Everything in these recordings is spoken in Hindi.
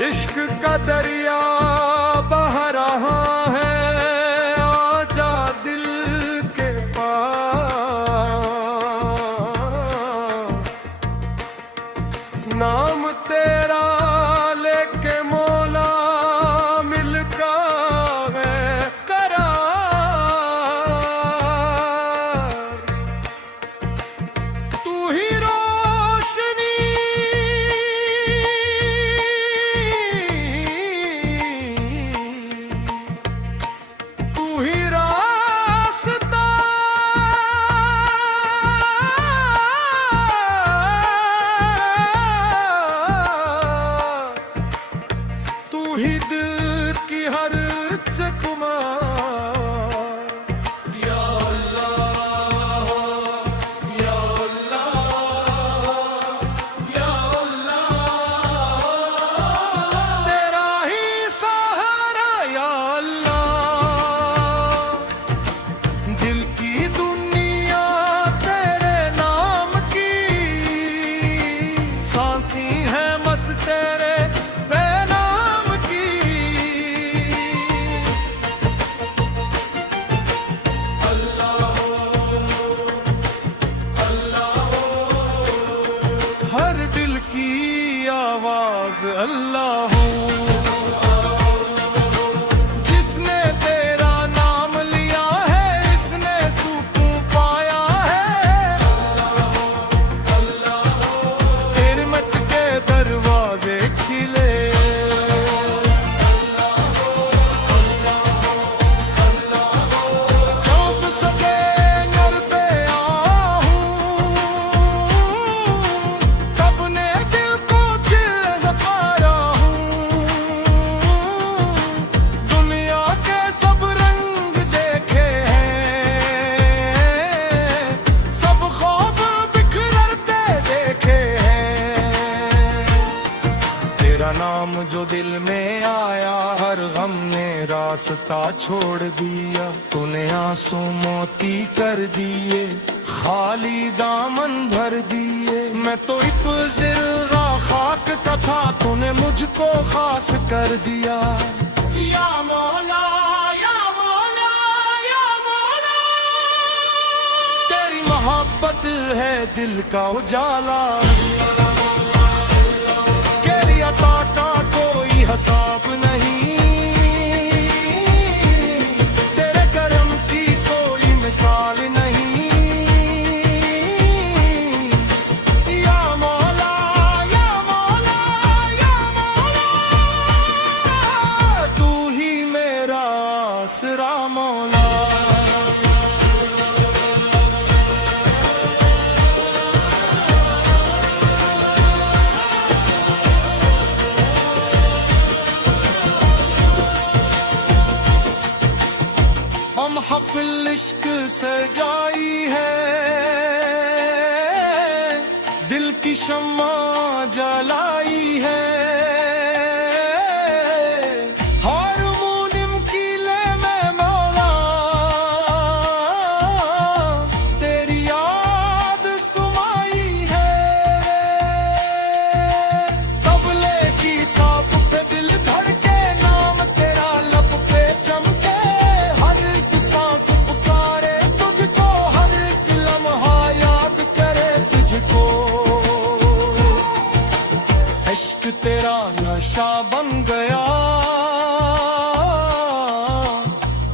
इश्क का दरिया बह रहा है, आजा दिल के पास। नाम तेरा लेके मौला मिलका है करार। तू ही रोशनी ही दिल की हर चकमार। या अल्लाह या अल्लाह या अल्लाह, तेरा ही सहारा या अल्लाह। दिल की दुनिया तेरे नाम की, सांसी है मस तेरे आवाज अल्लाह हूँ। जिसने तेरा नाम लिया है इसने सुकून पाया है। हिरमत के दरवाजे खिले, चौंक सके नर पे आहूं, तब ने दिल को सब रंग देखे हैं, सब ख्वाब बिखरते देखे हैं। तेरा नाम जो दिल में आया हर गम ने रास्ता छोड़ दिया। तूने आंसू मोती कर दिए, खाली दामन भर दिए। मैं तो इब्ज़िर्रा खाक का था, तूने मुझको खास कर दिया। या मौला या मौला या मौला, तेरी मोहब्बत है दिल का उजाला। तेरी अता का कोई हिसाब नहीं, तेरे करम की कोई मिसाल नहीं। मौला हम महफिल इश्क सजाई है, दिल की शम्मा जलाई है। तेरा नशा बन गया,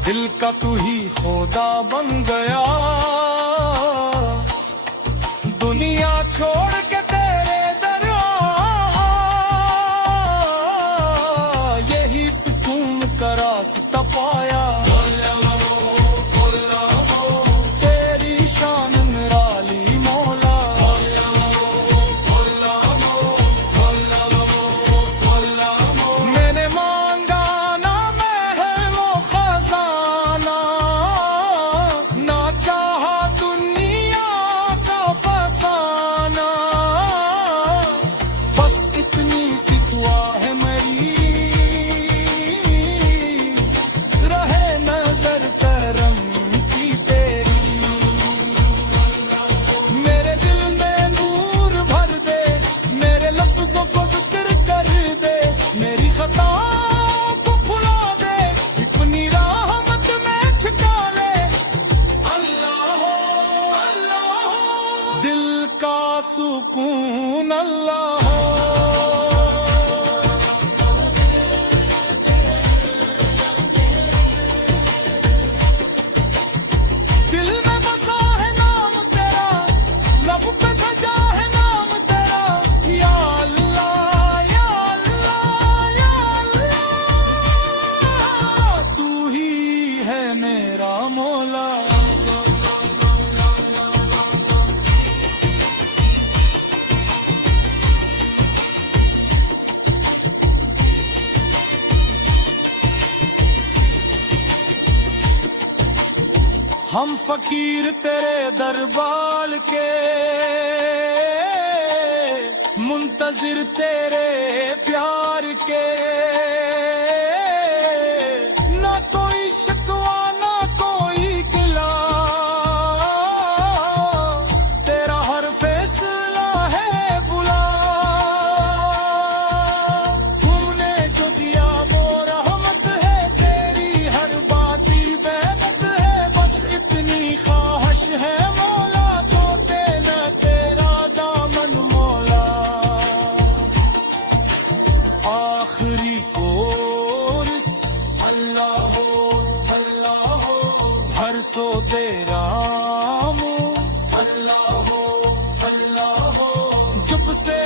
दिल का तू ही खुदा बन गया। दुनिया छोड़ के तेरे दर यही सुकून का रास्ता पाया। हम फकीर तेरे दरबार के, मुंतजिर तेरे प्यार के। ना कोई शिकवा ना कोई गिला, तेरा हर फैसला है बुला। तुमने जो दिया वो रहमत है, तेरी हर बात इबादत है। बस इतनी ख्वाहिश है मौला, तो तेरा तेरा दामन मौला। आखिरी कोरस अल्लाह हो अल्लाह हो, हर सो तेरा मुँह अल्लाह हो अल्लाह हो। जब से